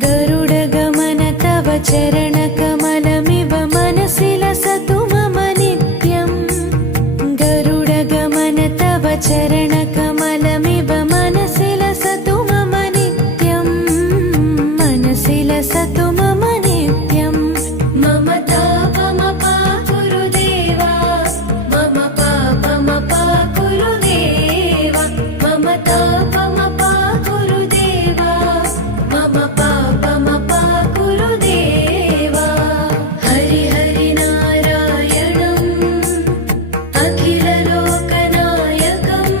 गरुडगमन तव चरणकमलमिव मनसि लसतु मम नित्यम् गरुडगमन तव चरणकमलमिव मनसि लसतु मम नित्यम् मनसि लसतु मम नित्यम् मम तापमपा गुरुदेवा मम पापमपा गुरुदेवा मम तापमपा गुरुदेवा मम पापमपा गुरुदेवा हरि हरि नारायणम् अखिललोकनायकम्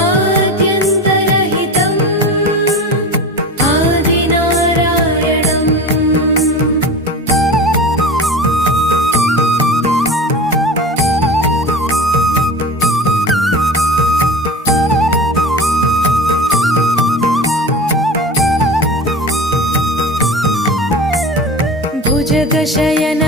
आद्यन्तरहितम् आदिनारायणम् भुजगशयन